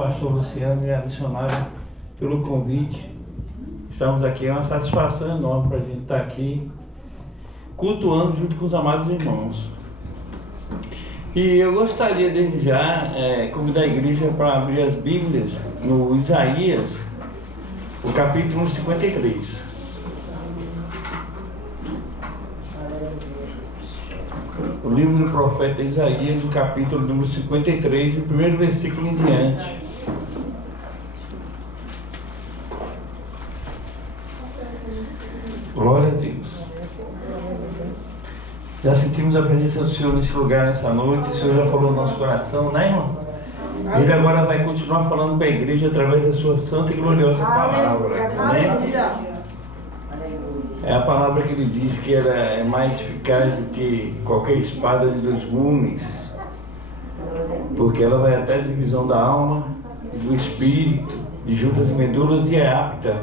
pastor Luciano e a missionária pelo convite. Estamos aqui, é uma satisfação enorme para a gente estar aqui cultuando junto com os amados irmãos. E eu gostaria desde já convidar a igreja para abrir as Bíblias no Isaías, o capítulo 53. O livro do profeta Isaías, o capítulo número 53, o primeiro versículo em diante. Glória a Deus. Já sentimos a presença do Senhor nesse lugar, nessa noite. O Senhor já falou no nosso coração, né, irmão? Ele agora vai continuar falando para a igreja através da sua santa e gloriosa palavra. Amém? É a palavra que ele diz que ela é mais eficaz do que qualquer espada de 2 gumes, porque ela vai até a divisão da alma, do espírito, de juntas e medulas, e é apta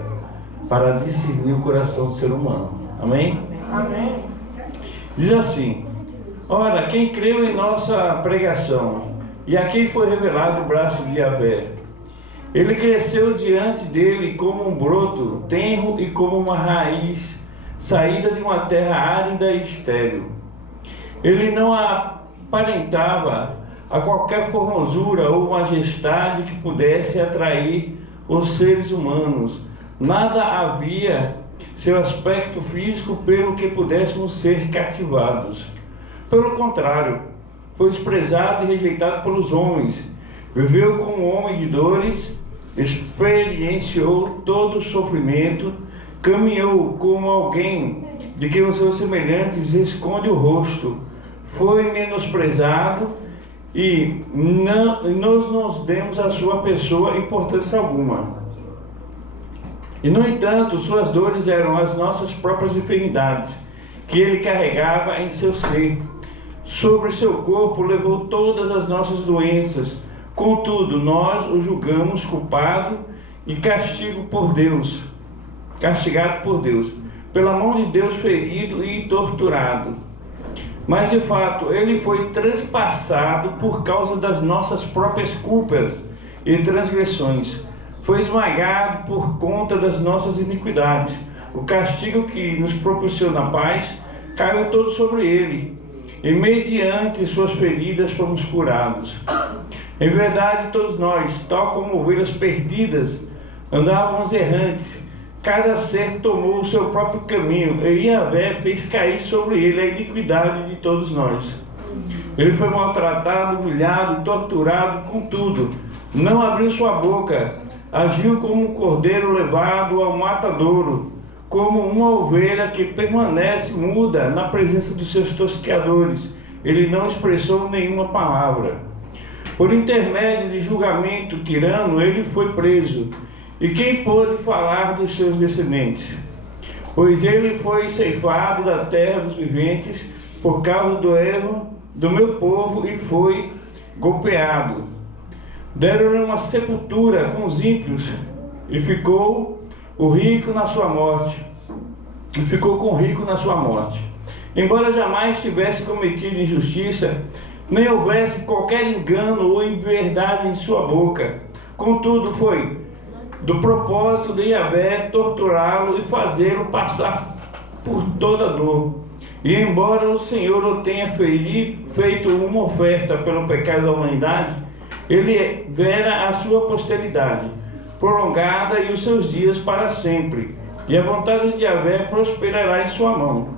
para discernir o coração do ser humano. Amém? Amém. Diz assim: ora, quem creu em nossa pregação, e a quem foi revelado o braço de Yahvé, ele cresceu diante dele como um broto tenro e como uma raiz saída de uma terra árida e estéril. Ele não aparentava a qualquer formosura ou majestade que pudesse atrair os seres humanos. Nada havia seu aspecto físico pelo que pudéssemos ser cativados. Pelo contrário, foi desprezado e rejeitado pelos homens. Viveu como um homem de dores, experienciou todo o sofrimento, caminhou como alguém de quem os seus semelhantes esconde o rosto. Foi menosprezado e nós não demos à sua pessoa importância alguma. E, no entanto, suas dores eram as nossas próprias enfermidades, que ele carregava em seu ser. Sobre seu corpo levou todas as nossas doenças. Contudo, nós o julgamos culpado e castigado por Deus, pela mão de Deus ferido e torturado. Mas, de fato, ele foi transpassado por causa das nossas próprias culpas e transgressões. Foi esmagado por conta das nossas iniquidades. O castigo que nos proporciona a paz caiu todo sobre ele, e mediante suas feridas fomos curados. Em verdade, todos nós, tal como ovelhas perdidas, andávamos errantes. Cada ser tomou o seu próprio caminho, e Yahvé fez cair sobre ele a iniquidade de todos nós. Ele foi maltratado, humilhado, torturado, contudo, não abriu sua boca. Agiu como um cordeiro levado ao matadouro, como uma ovelha que permanece muda na presença dos seus tosqueadores. Ele não expressou nenhuma palavra. Por intermédio de julgamento tirano, ele foi preso. E quem pôde falar dos seus descendentes? Pois ele foi ceifado da terra dos viventes por causa do erro do meu povo e foi golpeado. Deram-lhe uma sepultura com os ímpios e ficou o rico na sua morte. E ficou com o rico na sua morte. Embora jamais tivesse cometido injustiça, nem houvesse qualquer engano ou inverdade em sua boca. Contudo, foi do propósito de Yahvé torturá-lo e fazê-lo passar por toda dor. E embora o Senhor o tenha feito uma oferta pelo pecado da humanidade, ele vera a sua posteridade prolongada e os seus dias para sempre, e a vontade de Yahvé prosperará em sua mão.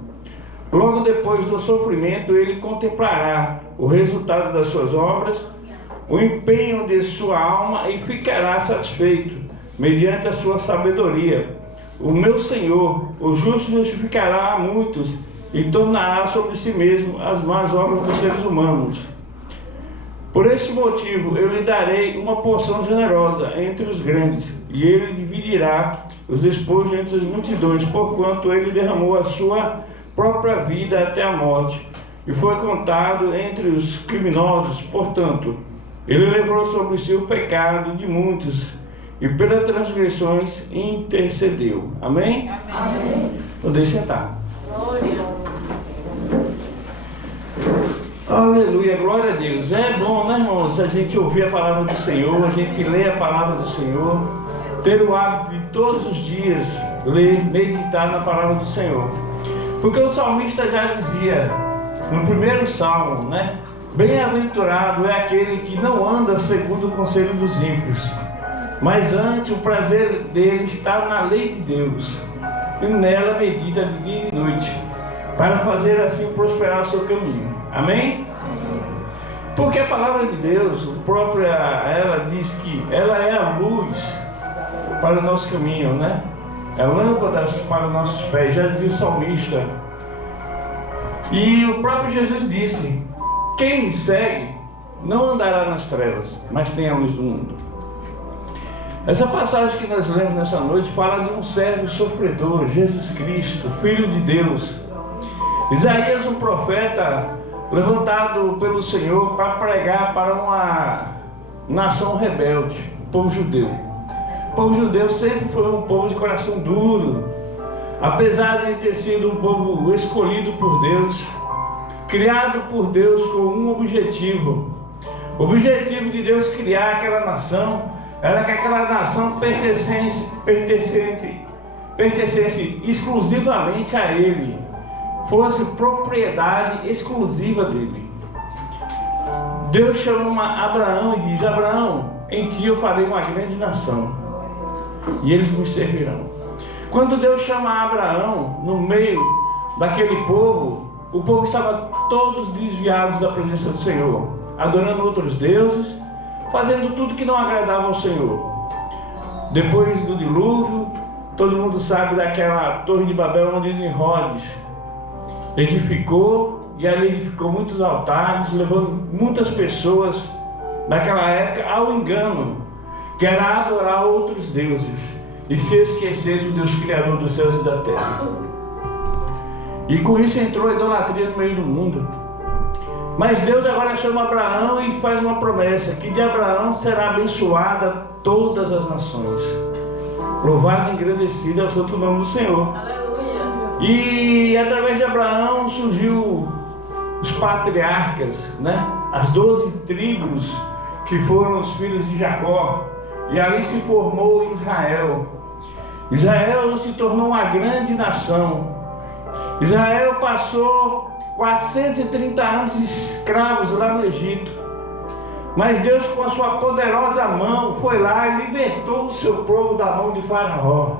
Logo depois do sofrimento, ele contemplará o resultado das suas obras, o empenho de sua alma, e ficará satisfeito mediante a sua sabedoria. O meu Senhor, o justo, justificará a muitos e tornará sobre si mesmo as más obras dos seres humanos. Por este motivo, eu lhe darei uma porção generosa entre os grandes, e ele dividirá os despojos entre as multidões, porquanto ele derramou a sua própria vida até a morte, e foi contado entre os criminosos. Portanto, ele levou sobre si o pecado de muitos, e pelas transgressões intercedeu. Amém? Amém. Vou deixar sentar. Glória. Aleluia, glória a Deus. É bom, né, irmãos, a gente ouvir a palavra do Senhor, a gente ler a palavra do Senhor, ter o hábito de todos os dias ler, meditar na palavra do Senhor. Porque o salmista já dizia, no primeiro salmo, né? Bem-aventurado é aquele que não anda segundo o conselho dos ímpios, mas antes o prazer dele está na lei de Deus, e nela medita de dia e noite, para fazer assim prosperar o seu caminho. Amém? Porque a palavra de Deus, ela diz que ela é a luz para o nosso caminho, né? É a lâmpada para os nossos pés, já dizia o salmista. E o próprio Jesus disse: quem me segue não andará nas trevas, mas tem a luz do mundo. Essa passagem que nós lemos nessa noite fala de um servo sofredor, Jesus Cristo, Filho de Deus. Isaías, um profeta levantado pelo Senhor para pregar para uma nação rebelde, o povo judeu. O povo judeu sempre foi um povo de coração duro, apesar de ter sido um povo escolhido por Deus, criado por Deus com um objetivo. O objetivo de Deus criar aquela nação era que aquela nação pertencesse exclusivamente a Ele, fosse propriedade exclusiva dele. Deus chama Abraão e diz: Abraão, em ti eu farei uma grande nação, e eles me servirão. Quando Deus chama Abraão no meio daquele povo, o povo estava todos desviados da presença do Senhor, adorando outros deuses, fazendo tudo que não agradava ao Senhor. Depois do dilúvio, todo mundo sabe daquela torre de Babel onde Nimrod edificou, e ali edificou muitos altares, levando muitas pessoas naquela época ao engano, que era adorar outros deuses e se esquecer do Deus Criador dos céus e da terra. E com isso entrou a idolatria no meio do mundo. Mas Deus agora chama Abraão e faz uma promessa, que de Abraão será abençoada todas as nações. Louvado e engrandecido é o santo nome do Senhor. E através de Abraão surgiu os patriarcas, né? As 12 tribos que foram os filhos de Jacó, e ali se formou Israel. Israel se tornou uma grande nação. Israel passou 430 anos escravos lá no Egito, mas Deus, com a sua poderosa mão, foi lá e libertou o seu povo da mão de Faraó.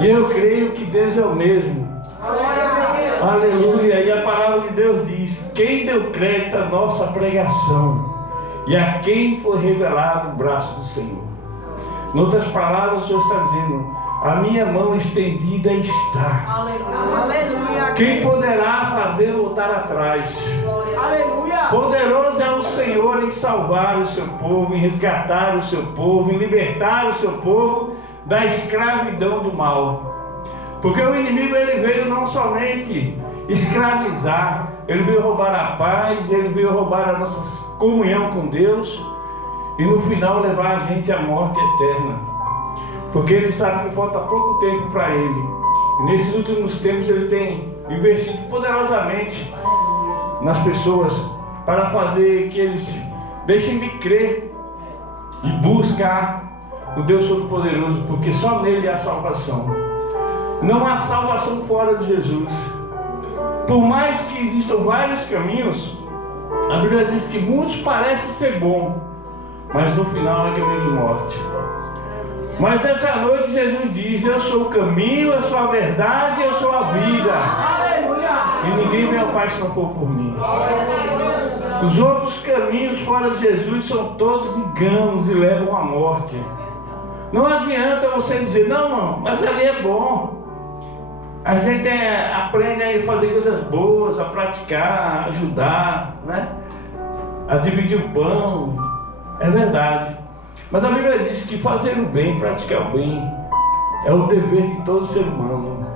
E eu creio que Deus é o mesmo. Aleluia. E a palavra de Deus diz: quem deu crédito à nossa pregação e a quem foi revelado o braço do Senhor. Em outras palavras, o Senhor está dizendo: a minha mão estendida está. Aleluia. Quem poderá fazer voltar atrás? Aleluia. Poderoso é o Senhor em salvar o seu povo, em resgatar o seu povo, em libertar o seu povo da escravidão do mal. Porque o inimigo, ele veio não somente escravizar, ele veio roubar a paz, ele veio roubar a nossa comunhão com Deus e no final levar a gente à morte eterna. Porque ele sabe que falta pouco tempo para ele. E nesses últimos tempos ele tem investido poderosamente nas pessoas para fazer que eles deixem de crer e buscar o Deus Todo-Poderoso, porque só nele há salvação. Não há salvação fora de Jesus. Por mais que existam vários caminhos, a Bíblia diz que muitos parecem ser bons, mas no final é caminho de morte. Mas nessa noite Jesus diz: eu sou o caminho, eu sou a verdade, eu sou a vida. E ninguém vem ao Pai se não for por mim. Os outros caminhos fora de Jesus são todos enganos e levam à morte. Não adianta você dizer: não, não, mas ali é bom. A gente aprende a fazer coisas boas, a praticar, a ajudar, né? A dividir o pão. É verdade. Mas a Bíblia diz que fazer o bem, praticar o bem, é o dever de todo ser humano.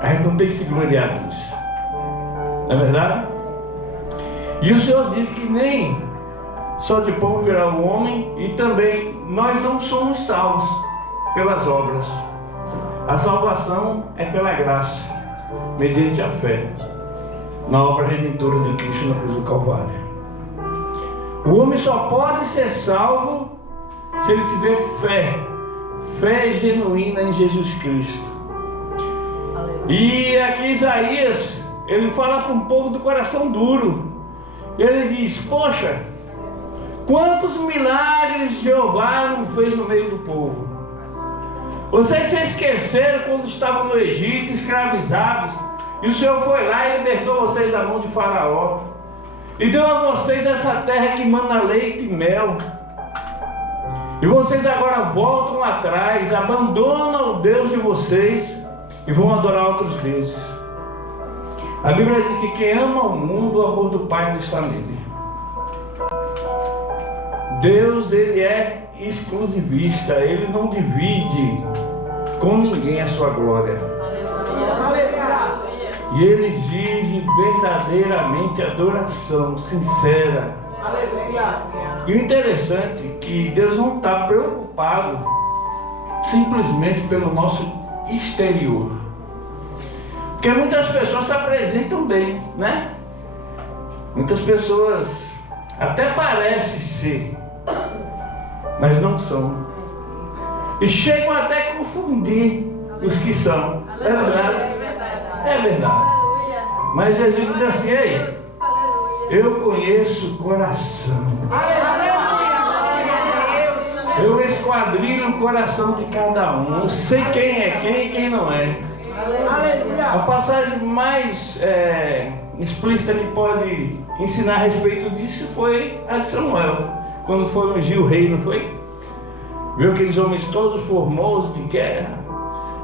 A gente não tem que se gloriar disso. Não é verdade? E o Senhor diz que nem só de pão viverá o homem, e também nós não somos salvos pelas obras. A salvação é pela graça, mediante a fé. na obra redentora de Cristo na cruz do Calvário. O homem só pode ser salvo se ele tiver fé genuína em Jesus Cristo. E aqui Isaías, ele fala para um povo do coração duro. Ele diz: poxa, quantos milagres Jeová não fez no meio do povo. Vocês se esqueceram quando estavam no Egito, escravizados, e o Senhor foi lá e libertou vocês da mão de Faraó, e deu a vocês essa terra que mana leite e mel. E vocês agora voltam atrás, abandonam o Deus de vocês e vão adorar outros deuses. A Bíblia diz que quem ama o mundo, o amor do Pai não está nele. Deus, ele é exclusivista, ele não divide com ninguém a sua glória. E ele exige verdadeiramente adoração sincera. E o interessante é que Deus não está preocupado simplesmente pelo nosso exterior. Porque muitas pessoas se apresentam bem, né? Muitas pessoas até parecem ser, mas não são. E chegam até a confundir os que são. É verdade? É verdade. Mas Jesus diz assim: ei, eu conheço o coração. Eu esquadrilho o coração de cada um. Eu sei quem é quem e quem não é. A passagem mais explícita que pode ensinar a respeito disso foi a de Samuel, quando foi ungir o rei, não foi? Viu aqueles homens todos formosos de guerra.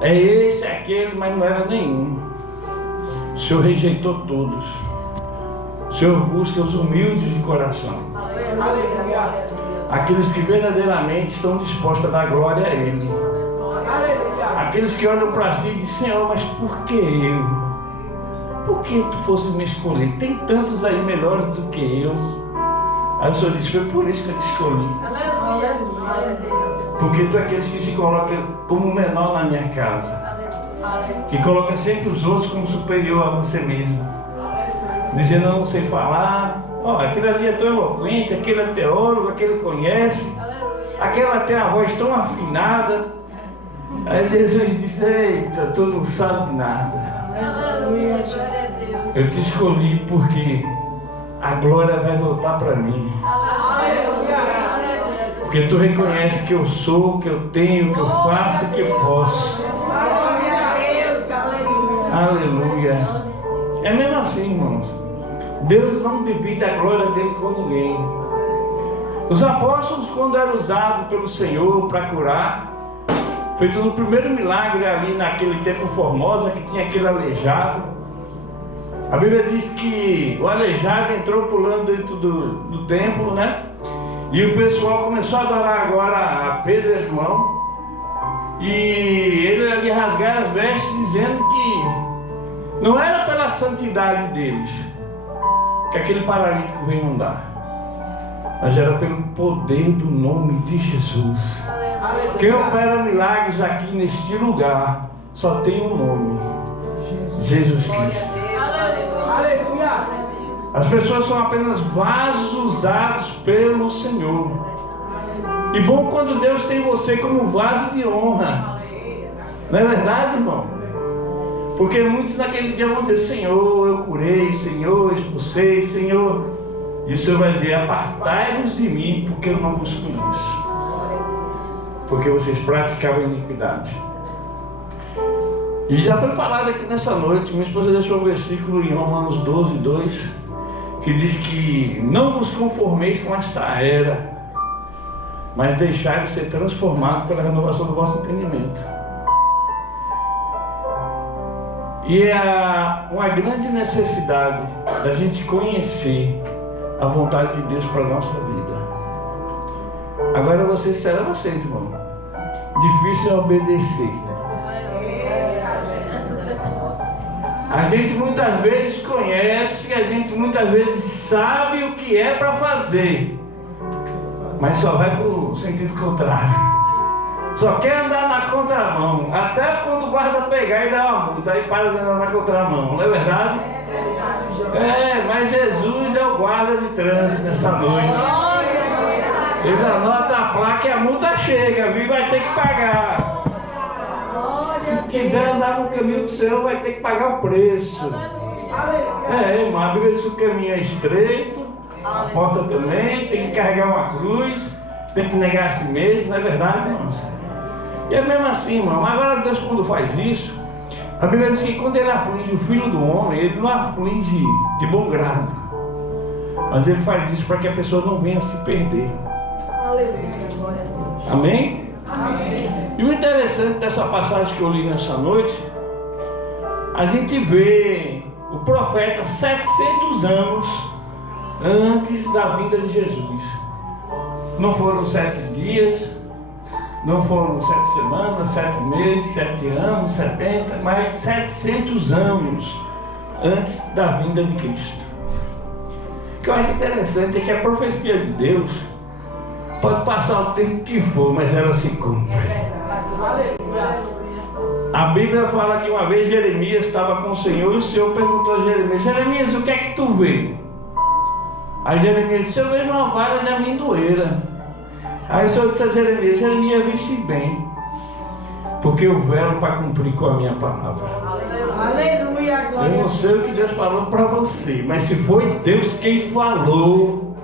É esse, é aquele, mas não era nenhum. O Senhor rejeitou todos. O Senhor busca os humildes de coração. Aqueles que verdadeiramente estão dispostos a dar glória a Ele. Aqueles que olham para si e dizem: Senhor, mas por que eu? Por que tu fosse me escolher? Tem tantos aí melhores do que eu. Aí o Senhor disse: foi por isso que eu te escolhi. Porque tu é aqueles que se colocam como menor na minha casa, que coloca sempre os outros como superior a você mesmo, dizendo: eu não sei falar, aquele ali é tão eloquente, aquele é teólogo, aquele conhece, aquela tem a voz tão afinada. Aí Jesus disse: eita, tu não sabe de nada. Eu te escolhi porque a glória vai voltar para mim. Porque tu reconhece que eu sou, que eu tenho, que eu faço e que eu posso. Aleluia. É mesmo assim, irmãos. Deus não divide a glória dele com ninguém. Os apóstolos, quando eram usados pelo Senhor para curar, feito no primeiro milagre ali naquele templo Formosa, que tinha aquele aleijado, a Bíblia diz que o aleijado entrou pulando dentro do templo, né? E o pessoal começou a adorar agora a Pedro e João. E ele ali rasgaram as vestes, dizendo que não era pela santidade deles que aquele paralítico veio andar, mas era pelo poder do nome de Jesus. Quem opera milagres aqui neste lugar só tem um nome: Jesus Cristo. Aleluia. As pessoas são apenas vasos usados pelo Senhor. E bom quando Deus tem você como vaso de honra. Não é verdade, irmão? Porque muitos naquele dia vão dizer: Senhor, eu curei, Senhor, eu expulsei, Senhor. E o Senhor vai dizer: apartai-vos de mim, porque eu não vos conheço. Porque vocês praticavam iniquidade. E já foi falado aqui nessa noite, minha esposa deixou um versículo em Romanos 12, 2, que diz que não vos conformeis com esta era, mas deixai-vos ser transformados pela renovação do vosso entendimento. E é uma grande necessidade da gente conhecer a vontade de Deus para a nossa vida. Agora eu vou ser sincero a vocês, irmão. Difícil é obedecer. A gente muitas vezes conhece, a gente muitas vezes sabe o que é para fazer, mas só vai para o sentido contrário. Só quer andar na contramão, até quando o guarda pegar e dar uma multa, aí para de andar na contramão, não é verdade? Mas Jesus é o guarda de trânsito nessa noite. Ele anota a placa e a multa chega, viu? Vai ter que pagar. Se quiser andar no caminho do Senhor, vai ter que pagar o preço. Irmão, a Bíblia diz que o caminho é estreito, a porta também, tem que carregar uma cruz, tem que negar a si mesmo, não é verdade, irmãos? E é mesmo assim, irmão. Agora Deus, quando faz isso, a Bíblia diz que quando Ele aflige o Filho do Homem, Ele não aflige de bom grado, mas Ele faz isso para que a pessoa não venha se perder. Amém? Amém. E o interessante dessa passagem que eu li nessa noite, a gente vê o profeta 700 anos antes da vinda de Jesus. Não foram 7 dias, não foram 7 semanas, 7 meses, 7 anos, 70, mas 700 anos antes da vinda de Cristo. O que eu acho interessante é que a profecia de Deus pode passar o tempo que for, mas ela se cumpre. A Bíblia fala que uma vez Jeremias estava com o Senhor e o Senhor perguntou a Jeremias: Jeremias, o que é que tu vê? Aí Jeremias disse: eu vejo uma vara de amendoeira. Aí o Senhor disse a Jeremias: Jeremias, viste bem, porque eu velo para cumprir com a minha palavra. Aleluia, glória. Eu não sei o que Deus falou para você, mas se foi Deus quem falou,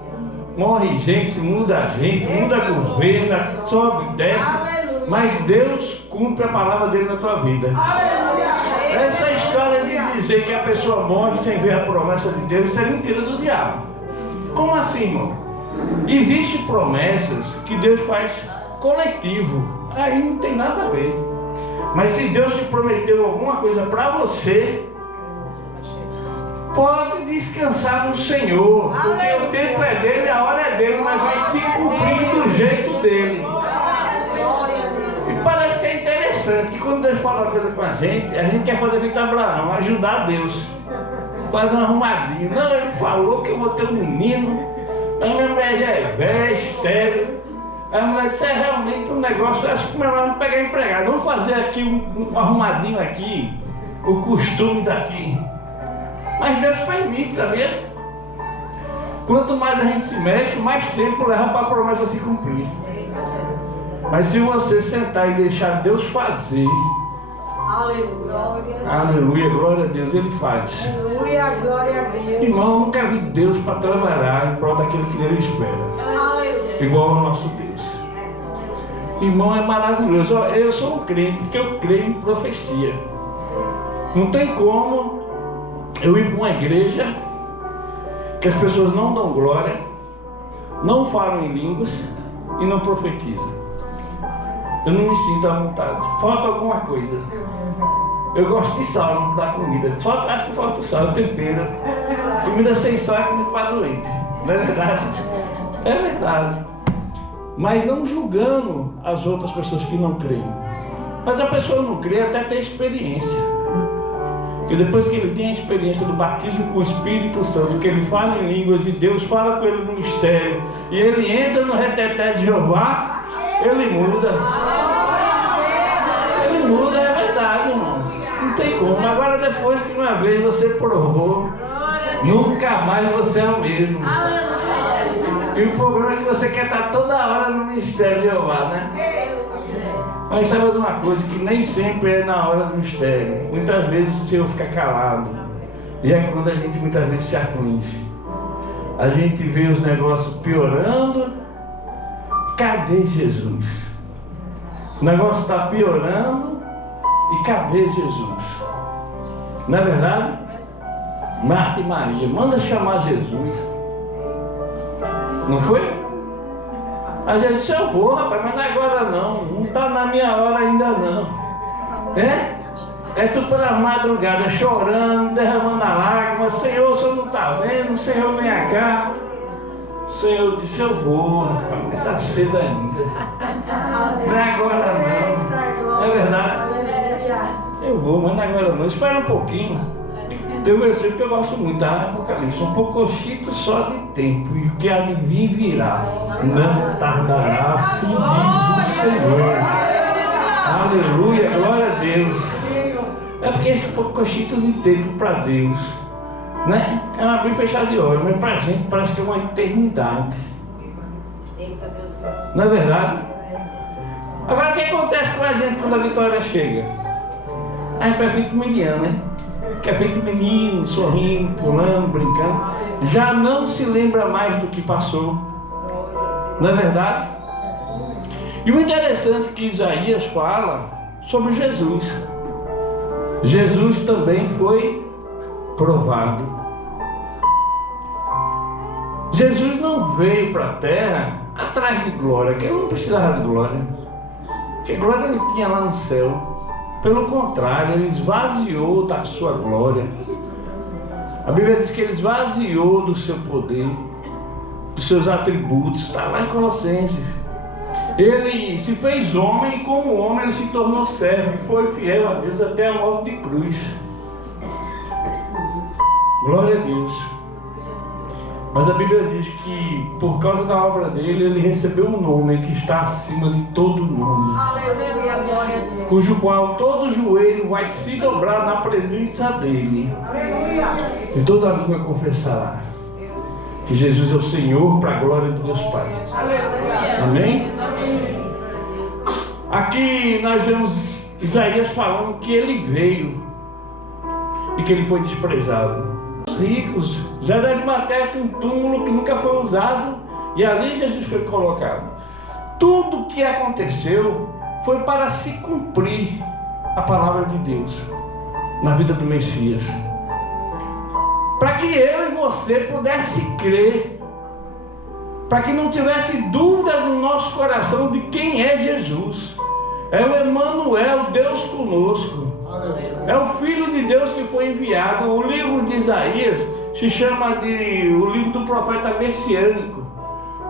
morre gente, muda governo, sobe e desce, mas Deus cumpre a palavra dele na tua vida. Essa história de dizer que a pessoa morre sem ver a promessa de Deus, isso é mentira do diabo. Como assim, irmão? Existem promessas que Deus faz coletivo, aí não tem nada a ver. Mas se Deus te prometeu alguma coisa para você, pode descansar no Senhor, porque o tempo é dele, a hora é dele, mas vai se cumprir do jeito dele. E parece que é interessante que quando Deus fala uma coisa com a gente quer fazer feito Abraão, ajudar Deus, fazer um arrumadinho. Não, ele falou que eu vou ter um menino, a minha mulher já é velha, estéril. A mulher disse: é realmente um negócio, acho que melhor vamos pegar empregado, vamos fazer aqui um arrumadinho aqui, o costume daqui. Mas Deus permite, sabia? Quanto mais a gente se mexe, mais tempo leva para a promessa se cumprir. Mas se você sentar e deixar Deus fazer, aleluia, glória a Deus, Ele faz. Aleluia, glória a Deus. Irmão, eu nunca vi Deus para trabalhar em prol daquilo que Ele espera, igual ao nosso Deus. Irmão, é maravilhoso. Eu sou um crente que eu creio em profecia. Não tem como eu ir para uma igreja que as pessoas não dão glória, não falam em línguas e não profetizam. Eu não me sinto à vontade. Falta alguma coisa. Eu gosto de sal da comida. Acho que falta o sal, o tempero. Comida sem sal é comida para doente. Não é verdade? É verdade. Mas não julgando as outras pessoas que não creem. Mas a pessoa não crê até ter experiência. Porque depois que ele tem a experiência do batismo com o Espírito Santo, que ele fala em línguas e Deus fala com ele no mistério, e ele entra no reteté de Jeová, ele muda. Ele muda, é verdade, irmão. Não tem como. Agora depois que uma vez você provou, nunca mais você é o mesmo. E o problema é que você quer estar toda hora no mistério de Jeová, né? Mas sabe de uma coisa, que nem sempre é na hora do mistério. Muitas vezes o Senhor fica calado. E é quando a gente muitas vezes se aflige. A gente vê os negócios piorando. Cadê Jesus? O negócio está piorando. E cadê Jesus? Não é verdade? Marta e Maria, manda chamar Jesus. Não foi? A gente disse: eu vou, rapaz, mas não é agora não. Não está na minha hora ainda não. É tu pela madrugada chorando, derramando a lágrima. Senhor, o Senhor não está vendo? Senhor, vem cá. O Senhor disse: eu vou, rapaz, mas está cedo ainda. Não é agora não. É verdade? Eu vou, mas não é agora não. Espera um pouquinho. Tem um versículo que eu gosto muito, está na Apocalipse: um poucochito só de tempo, e o que há de vir virá, não tardará, se diz o Senhor. Aleluia, glória a Deus. É porque esse poucochito de tempo para Deus Né? É uma abrir e fechar de olhos, mas pra gente parece que é uma eternidade. Não é verdade? Agora o que acontece com a gente quando a vitória chega? A gente vai feito menino, né? Que é feito menino, sorrindo, pulando, brincando. Já não se lembra mais do que passou. Não é verdade? E o interessante é que Isaías fala sobre Jesus. Jesus também foi provado. Jesus não veio para a terra atrás de glória, que ele não precisava de glória, porque glória ele tinha lá no céu. Pelo contrário, ele esvaziou da sua glória. A Bíblia diz que ele esvaziou do seu poder, dos seus atributos. Está lá em Colossenses. Ele se fez homem e como homem ele se tornou servo e foi fiel a Deus até a morte de cruz. Glória a Deus. Mas a Bíblia diz que por causa da obra dele, ele recebeu um nome que está acima de todo nome, cujo qual todo joelho vai se dobrar na presença dele, e toda língua confessará que Jesus é o Senhor, para a glória de Deus Pai. Amém? Aqui nós vemos Isaías falando que ele veio e que ele foi desprezado. Os ricos, José de Arimateia tem um túmulo que nunca foi usado e ali Jesus foi colocado. Tudo que aconteceu foi para se cumprir a palavra de Deus na vida do Messias, para que eu e você pudesse crer, para que não tivesse dúvida no nosso coração de quem é Jesus. É o Emanuel, Deus conosco. É o Filho de Deus que foi enviado. O livro de Isaías se chama de o livro do profeta messiânico,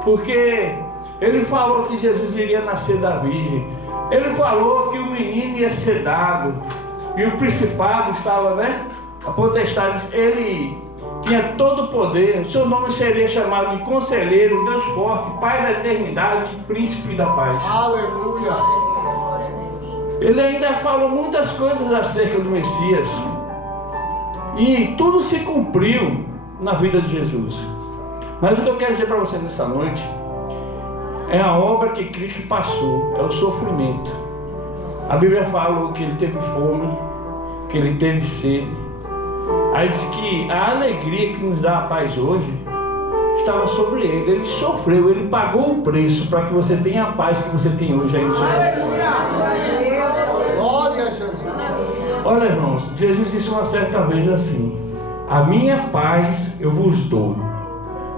porque ele falou que Jesus iria nascer da Virgem. Ele falou que o menino ia ser dado e o principado estava, né? A potestade, ele tinha todo o poder. O seu nome seria chamado de Conselheiro, Deus Forte, Pai da Eternidade, Príncipe da Paz. Aleluia! Ele ainda falou muitas coisas acerca do Messias. E tudo se cumpriu na vida de Jesus. Mas o que eu quero dizer para você nessa noite é a obra que Cristo passou, é o sofrimento. A Bíblia fala que ele teve fome, que ele teve sede. Aí diz que a alegria que nos dá a paz hoje estava sobre ele. Ele sofreu, ele pagou o preço para que você tenha a paz que você tem hoje aí no seu coração. Glória a Jesus! Olha, irmãos, Jesus disse uma certa vez assim: a minha paz eu vos dou,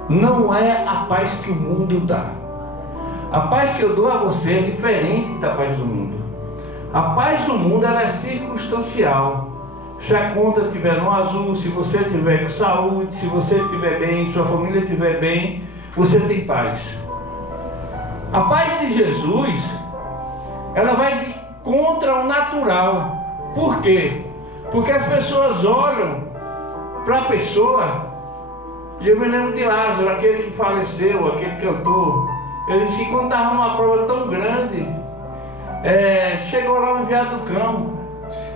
não é a paz que o mundo dá. A paz que eu dou a você é diferente da paz do mundo. A paz do mundo ela é circunstancial. Se a conta estiver no azul, se você estiver com saúde, se você estiver bem, sua família estiver bem, você tem paz. A paz de Jesus, ela vai contra o natural. Por quê? Porque as pessoas olham para a pessoa, e eu me lembro de Lázaro, aquele que faleceu, aquele cantor. Ele disse que quando estava numa prova tão grande, chegou lá um viaducão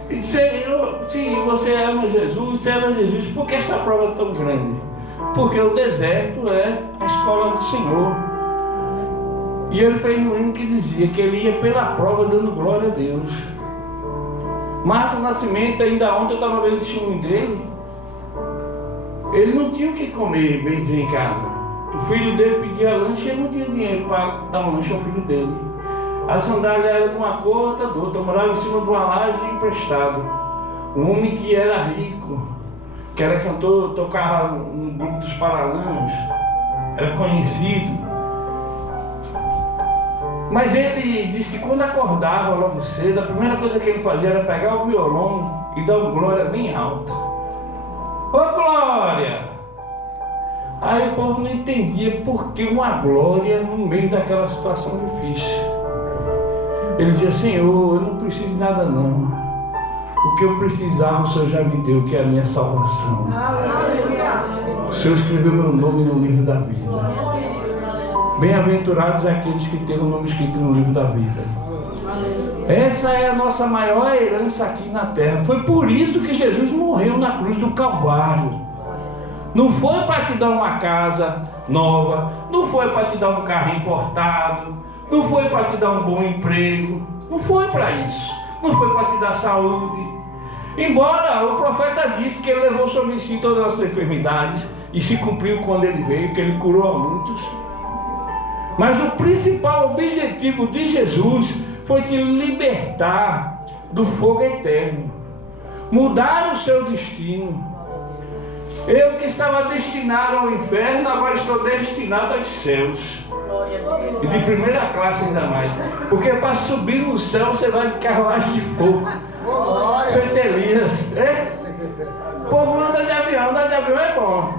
e disse: se você ama Jesus, você ama Jesus, por que essa prova é tão grande? Porque o deserto é a escola do Senhor. E ele fez um hino que dizia que ele ia pela prova dando glória a Deus. Marta Nascimento, ainda ontem eu estava vendo o testemunho dele. Ele não tinha o que comer, bem dizer, em casa. O filho dele pedia lanche e ele não tinha dinheiro para dar um lanche ao filho dele. A sandália era de uma cor, outra de outra. Morava em cima de uma laje emprestado. Um homem que era rico, que era cantor, tocava no grupo dos Paralamas, era conhecido. Mas ele disse que quando acordava logo cedo, a primeira coisa que ele fazia era pegar o violão e dar uma glória bem alta. Ô glória! Aí o povo não entendia por que uma glória no meio daquela situação difícil. Ele dizia: Senhor, eu não preciso de nada não. O que eu precisava o Senhor já me deu, que é a minha salvação. O Senhor escreveu meu nome no livro da vida. Bem-aventurados aqueles que têm o nome escrito no livro da vida. Essa é a nossa maior herança aqui na terra. Foi por isso que Jesus morreu na cruz do Calvário. Não foi para te dar uma casa nova, não foi para te dar um carro importado, não foi para te dar um bom emprego, não foi para isso, não foi para te dar saúde. Embora o profeta disse que ele levou sobre si todas as enfermidades e se cumpriu quando ele veio, que ele curou a muitos. Mas o principal objetivo de Jesus foi te libertar do fogo eterno, mudar o seu destino. Eu que estava destinado ao inferno, agora estou destinado aos céus. E de primeira classe ainda mais. Porque para subir no céu você vai de carruagem de fogo. Petelias. O povo anda de avião é bom.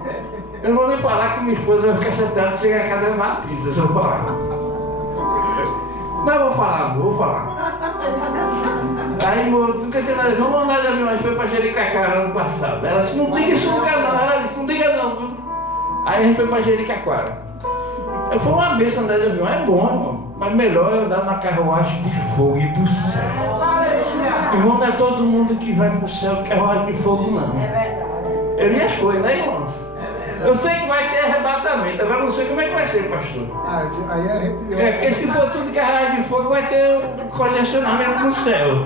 Eu não vou nem falar que minha esposa vai ficar sentada e chegar em casa e levar uma pizza, se eu falar. Mas vou falar. Aí, moço, nunca tinha nada, vamos andar de avião, a gente foi para Jericoacoara ano passado. Ela disse, não diga isso nunca não. Ela disse, não diga não. Aí a gente foi para Jericoacoara. Foi uma benção andar de avião, é bom, irmão. Mas melhor é andar na carruagem de fogo e ir para o céu. Irmão, não é todo mundo que vai para o céu de carruagem de fogo, não. É verdade. Elias foi, né, irmãos? Eu sei que vai ter arrebatamento, agora não sei como é que vai ser, pastor. Aí a gente... Porque se for tudo de carruagem de fogo, vai ter um congestionamento no céu.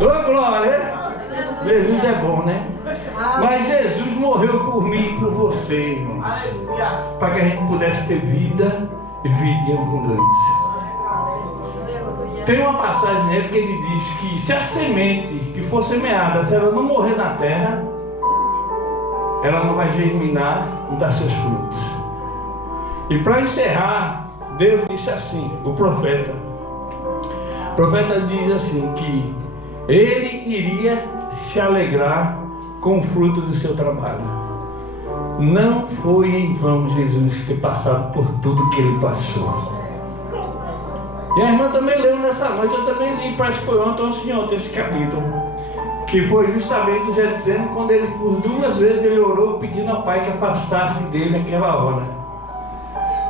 Ô glória! Jesus é bom, né? Mas Jesus morreu por mim e por você, irmãos. Para que a gente pudesse ter vida e vida em abundância. Tem uma passagem nele que ele diz que se a semente que for semeada, se ela não morrer na terra, ela não vai germinar e dar seus frutos. E para encerrar, Deus disse assim, o profeta diz assim, que ele iria se alegrar com o fruto do seu trabalho. Não foi em vão Jesus ter passado por tudo que ele passou. E a irmã também leu nessa noite, eu também li, parece que foi ontem ou ontem esse capítulo, que foi justamente o Getsemane, quando ele por 2 vezes ele orou pedindo ao Pai que afastasse dele aquela hora.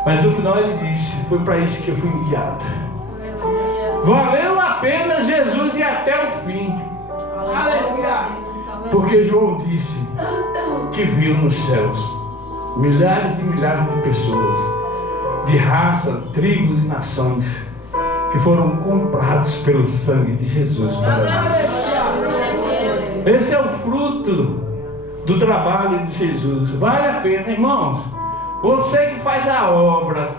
Mas no final ele disse, foi para isso que eu fui enviado. Valeu a pena Jesus ir até o fim. Porque João disse que viu nos céus milhares e milhares de pessoas, de raças, tribos e nações, que foram comprados pelo sangue de Jesus. Esse é o fruto do trabalho de Jesus. Vale a pena, irmãos. Você que faz a obra,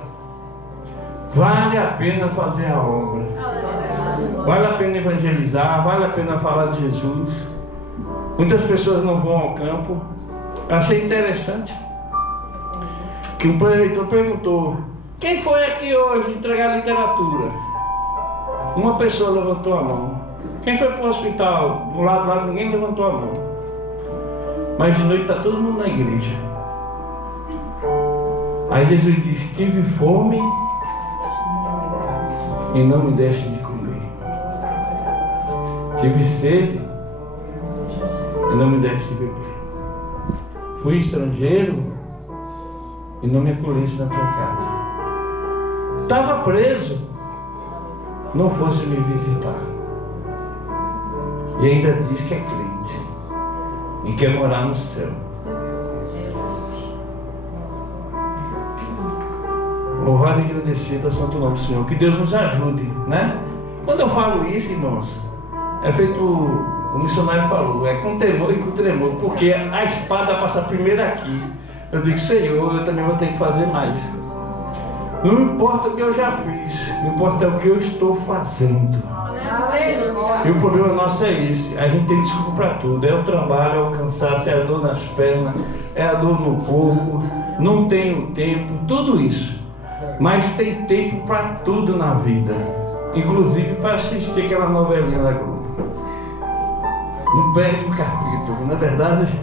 vale a pena fazer a obra. Vale a pena evangelizar, vale a pena falar de Jesus. Muitas pessoas não vão ao campo. Eu achei interessante que um preletor perguntou: quem foi aqui hoje entregar literatura? Uma pessoa levantou a mão. Quem foi para o hospital? Do lado ninguém levantou a mão. Mas de noite está todo mundo na igreja. Aí Jesus disse: tive fome e não me deste de comer. Tive sede e não me deste de beber. Fui estrangeiro e não me acolheste na tua casa. Estava preso, não fosse me visitar. E ainda diz que é crente e quer morar no céu. Louvado e agradecido ao santo nome do Senhor. Que Deus nos ajude, né? Quando eu falo isso, irmãos, é feito o missionário falou, é com temor e com tremor, porque a espada passa primeiro aqui. Eu digo: Senhor, eu também vou ter que fazer mais. Não importa o que eu já fiz, não importa o que eu estou fazendo. E o problema nosso é esse: a gente tem desculpa para tudo. É o trabalho, é o cansaço, é a dor nas pernas, é a dor no corpo, não tenho tempo, tudo isso. Mas tem tempo para tudo na vida, inclusive para assistir aquela novelinha da Globo. Não perde um capítulo, não é verdade?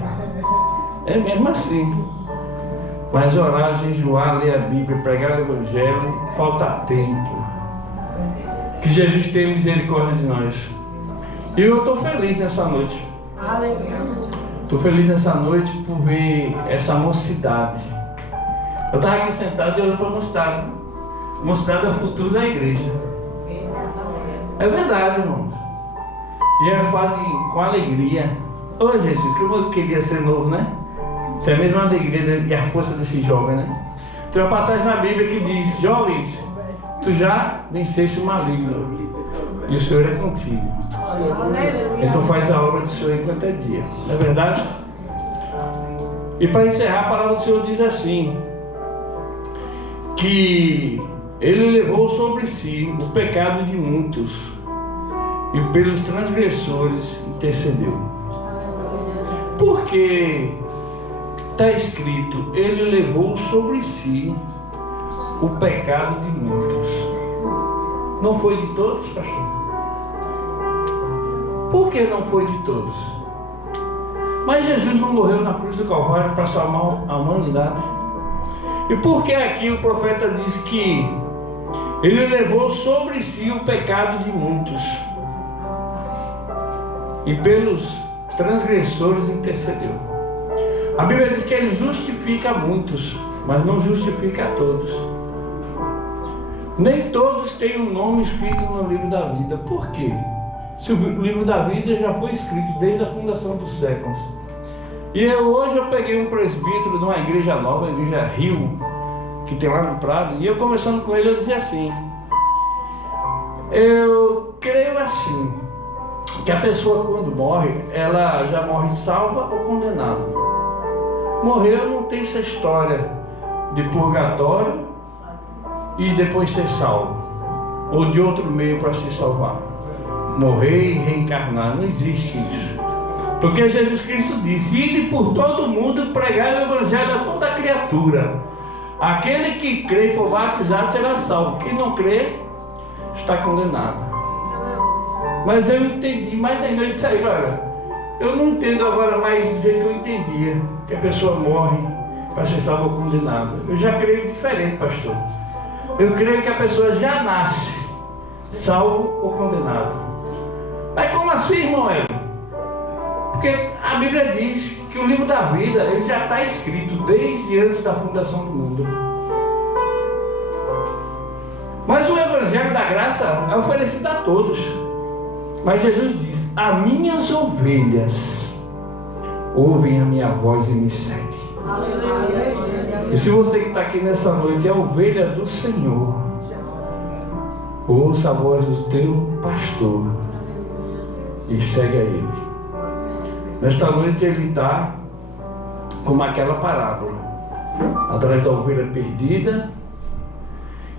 É mesmo assim. Mas orar, jejuar, ler a Bíblia, pregar o Evangelho, falta tempo. Que Jesus tenha misericórdia de nós. E eu estou feliz nessa noite. Estou feliz nessa noite por ver essa mocidade. Eu estava aqui sentado e olhando para a mocidade. Mocidade é o futuro da igreja. É verdade, irmão. E elas fazem com alegria. Ô Jesus, como eu queria ser novo, né? Tem a mesma alegria e a força desse jovem, né? Tem uma passagem na Bíblia que diz: jovens, tu já venceste o maligno, e o Senhor é contigo. Então faz a obra do Senhor enquanto é dia. Não é verdade? E para encerrar, a palavra do Senhor diz assim: que Ele levou sobre si o pecado de muitos, e pelos transgressores intercedeu. Porque está escrito: Ele levou sobre si o pecado de muitos. Não foi de todos, pastor? Por que não foi de todos? Mas Jesus não morreu na cruz do Calvário para salvar a humanidade? E por que aqui o profeta diz que Ele levou sobre si o pecado de muitos, e pelos transgressores intercedeu? A Bíblia diz que Ele justifica muitos, mas não justifica a todos. Nem todos têm um nome escrito no livro da vida. Por quê? Se o livro da vida já foi escrito desde a fundação dos séculos. E hoje eu peguei um presbítero de uma igreja nova, a igreja Rio, que tem lá no Prado, e eu conversando com ele, eu dizia assim: eu creio assim, que a pessoa quando morre, ela já morre salva ou condenada. Morreu, não tem essa história de purgatório e depois ser salvo, ou de outro meio para se salvar. Morrer e reencarnar, não existe isso. Porque Jesus Cristo disse: ide por todo mundo pregar o evangelho a toda criatura. Aquele que crê e for batizado será salvo. Quem não crê está condenado. Mas eu entendi mais ainda. Eu disse: olha, eu não entendo agora mais do jeito que eu entendia, que a pessoa morre para ser salva ou condenada. Eu já creio diferente, pastor. Eu creio que a pessoa já nasce salvo ou condenado. Mas como assim, irmão Hélio? Porque a Bíblia diz que o livro da vida, ele já está escrito desde antes da fundação do mundo. Mas o evangelho da graça é oferecido a todos. Mas Jesus diz: as minhas ovelhas ouvem a minha voz e me seguem. E se você que está aqui nessa noite é ovelha do Senhor, ouça a voz do teu pastor e segue a Ele. Nesta noite ele está como aquela parábola, atrás da ovelha perdida,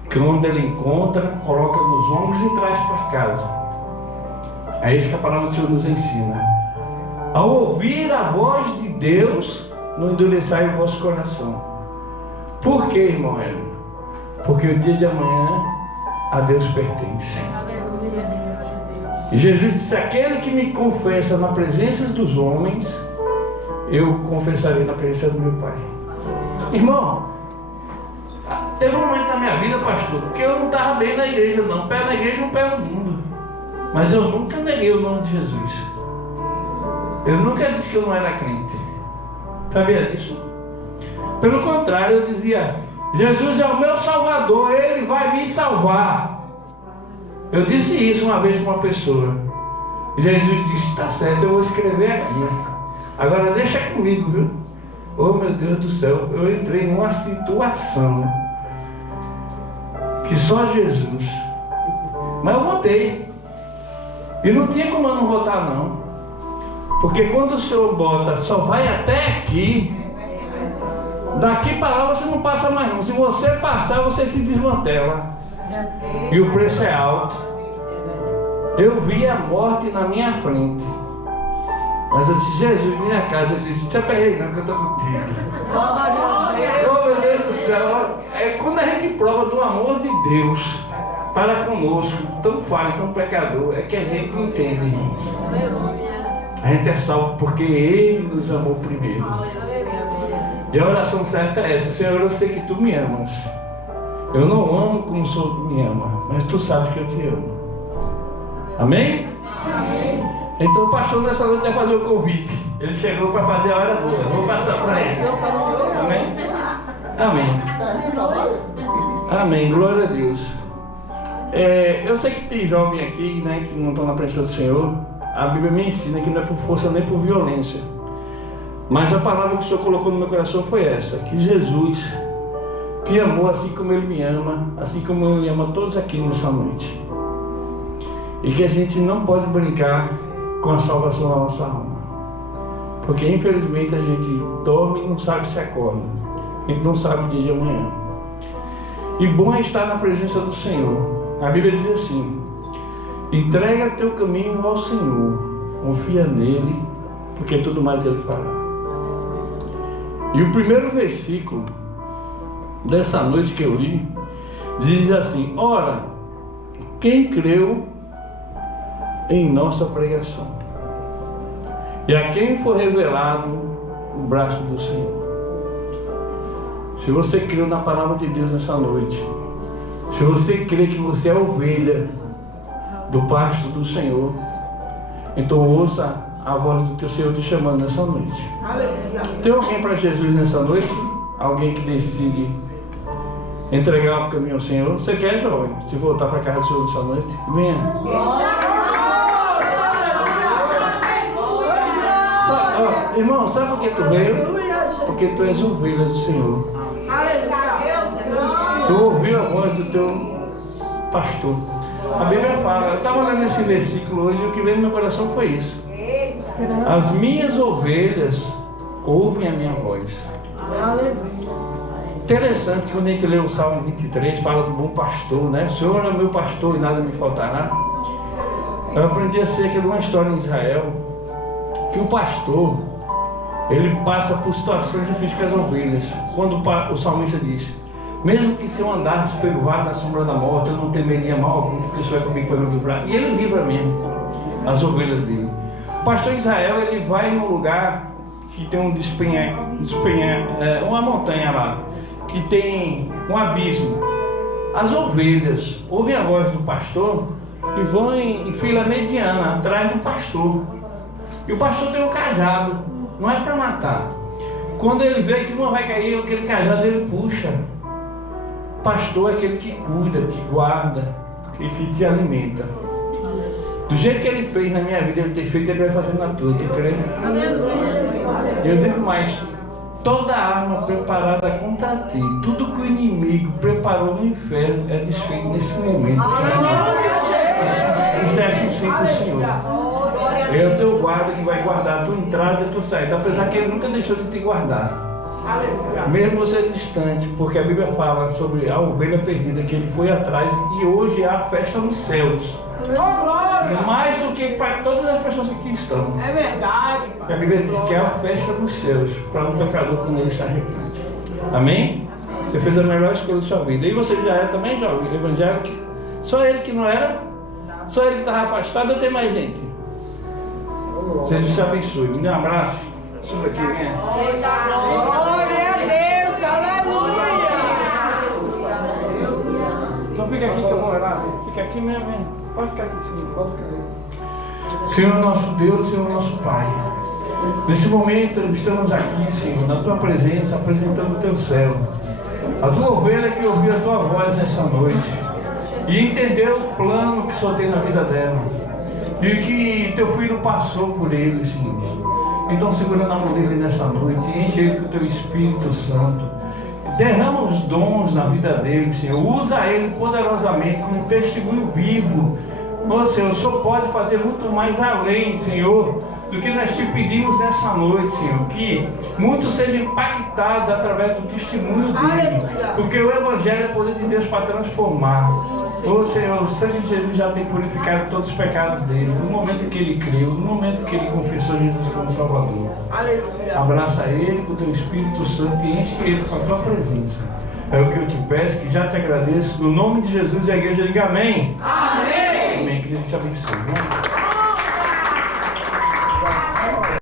que quando ele encontra, coloca nos ombros e traz para casa. É isso que a palavra do Senhor nos ensina. Ao ouvir a voz de Deus, não endureçai o vosso coração. Por quê, irmão Hélio? Porque o dia de amanhã a Deus pertence. E Jesus disse: aquele que me confessa na presença dos homens, eu confessarei na presença do meu Pai. Irmão, teve um momento na minha vida, pastor, que eu não estava bem na igreja, não. Pé na igreja, não pé no mundo. Mas eu nunca neguei o nome de Jesus. Eu nunca disse que eu não era crente. Sabia disso? Pelo contrário, eu dizia: Jesus é o meu Salvador, Ele vai me salvar. Eu disse isso uma vez para uma pessoa. Jesus disse: está certo, eu vou escrever aqui. Agora deixa comigo, viu? Oh, meu Deus do céu, eu entrei numa situação que só Jesus. Mas eu votei. E não tinha como eu não votar, não. Porque quando o Senhor bota só vai até aqui, daqui para lá você não passa mais não. Se você passar, você se desmantela. E o preço é alto. Eu vi a morte na minha frente. Mas eu disse: Jesus, vem cá. Jesus disse: não te aperrei não, que eu estou contigo. Oh, meu Deus do céu. É quando a gente prova do amor de Deus para conosco, tão falho, tão pecador, é que a gente entende, irmãos. A gente é salvo porque Ele nos amou primeiro. E a oração certa é essa: Senhor, eu sei que Tu me amas. Eu não amo como o Senhor me ama, mas Tu sabes que eu te amo. Amém? Amém. Então o pastor nessa noite vai fazer o convite. Ele chegou para fazer a oração. Eu vou passar para ele. Amém? Amém. Amém. Glória a Deus. Eu sei que tem jovem aqui, né, que não estão na presença do Senhor. A Bíblia me ensina que não é por força nem por violência, Mas a palavra que o Senhor colocou no meu coração foi essa: que Jesus te amou assim como Ele me ama, assim como Ele ama todos aqui nessa noite. E que a gente não pode brincar com a salvação da nossa alma. Porque infelizmente a gente dorme e não sabe se acorda. A gente não sabe o dia de amanhã. E bom é estar na presença do Senhor. A Bíblia diz assim: entrega teu caminho ao Senhor, confia nele, porque tudo mais Ele fará. E o primeiro versículo dessa noite que eu li diz assim: ora, quem creu em nossa pregação, e a quem foi revelado o braço do Senhor. Se você creu na palavra de Deus nessa noite, se você crê que você é ovelha do pasto do Senhor, então ouça a voz do teu Senhor te chamando nessa noite. Tem alguém para Jesus nessa noite? Alguém que decide entregar o caminho ao Senhor? Você quer, jovem, se voltar para a casa do Senhor nessa noite? Venha. Irmão, sabe por que tu veio? Porque tu és ovelha do Senhor. Tu ouviu a voz do teu pastor. A Bíblia fala, eu estava lendo esse versículo hoje e o que veio no meu coração foi isso: as minhas ovelhas ouvem a minha voz. Interessante que quando a gente lê o Salmo 23, fala do bom pastor, né? O Senhor é meu pastor e nada me faltará. Eu aprendi acerca de uma história em Israel, que o pastor, ele passa por situações difíceis com as ovelhas. Quando o salmista diz: mesmo que se eu andasse pelo vale da sombra da morte, eu não temeria mal algum, porque o Senhor é comigo para me livrar. E ele livra mesmo as ovelhas dele. O pastor Israel, ele vai em um lugar que tem um uma montanha lá, que tem um abismo. As ovelhas ouvem a voz do pastor e vão em fila mediana atrás do pastor. E o pastor tem um cajado, não é para matar. Quando ele vê que uma vai cair, aquele cajado ele puxa. O pastor é aquele que cuida, que guarda e que te alimenta. Do jeito que ele fez na minha vida, ele tem feito, ele vai fazer na tua, tu crê? Eu digo mais: toda arma preparada contra ti, tudo que o inimigo preparou no inferno é desfeito nesse momento. Isso é assim com o Senhor. É o teu guarda que vai guardar a tua entrada e a tua saída, apesar que ele nunca deixou de te guardar. Mesmo você distante, porque a Bíblia fala sobre a ovelha perdida que ele foi atrás, e hoje há a festa nos céus. Mais do que para todas as pessoas que aqui estão. É verdade. A Bíblia diz que há a festa nos céus para um pecador quando ele se arrepende. Amém? Você fez a melhor escolha da sua vida. E você já é também jovem, evangélico? Só ele que não era? Só ele que estava afastado, ou tem mais gente? Deus te abençoe. Me dê um abraço. Suba aqui, venha. Glória a Deus, aleluia. Então fica aqui que eu vou orar. Fica aqui mesmo. Pode ficar aqui, Senhor. Pode ficar aí. Senhor nosso Deus, Senhor nosso Pai, nesse momento estamos aqui, Senhor, na Tua presença, apresentando o Teu céu. A Tua ovelha que ouviu a Tua voz nessa noite e entendeu o plano que só tem na vida dela. E que Teu Filho passou por ele, Senhor. Então segura na mão dele nessa noite e enche ele com o Teu Espírito Santo. Derrama os dons na vida dele, Senhor. Usa ele poderosamente como um testemunho vivo. Ó Senhor, o Senhor pode fazer muito mais além, Senhor, do que nós te pedimos nessa noite, Senhor. Que muitos sejam impactados através do testemunho dele. Porque o Evangelho é o poder de Deus para transformar. Ó Senhor, o sangue de Jesus já tem purificado todos os pecados dele. No momento que ele creu, no momento que ele confessou Jesus como Salvador. Abraça ele com o Teu Espírito Santo e enche ele com a Tua presença. É o que eu te peço, que já te agradeço. No nome de Jesus, a igreja diga amém. Amém. Amém. Que Deus te abençoe.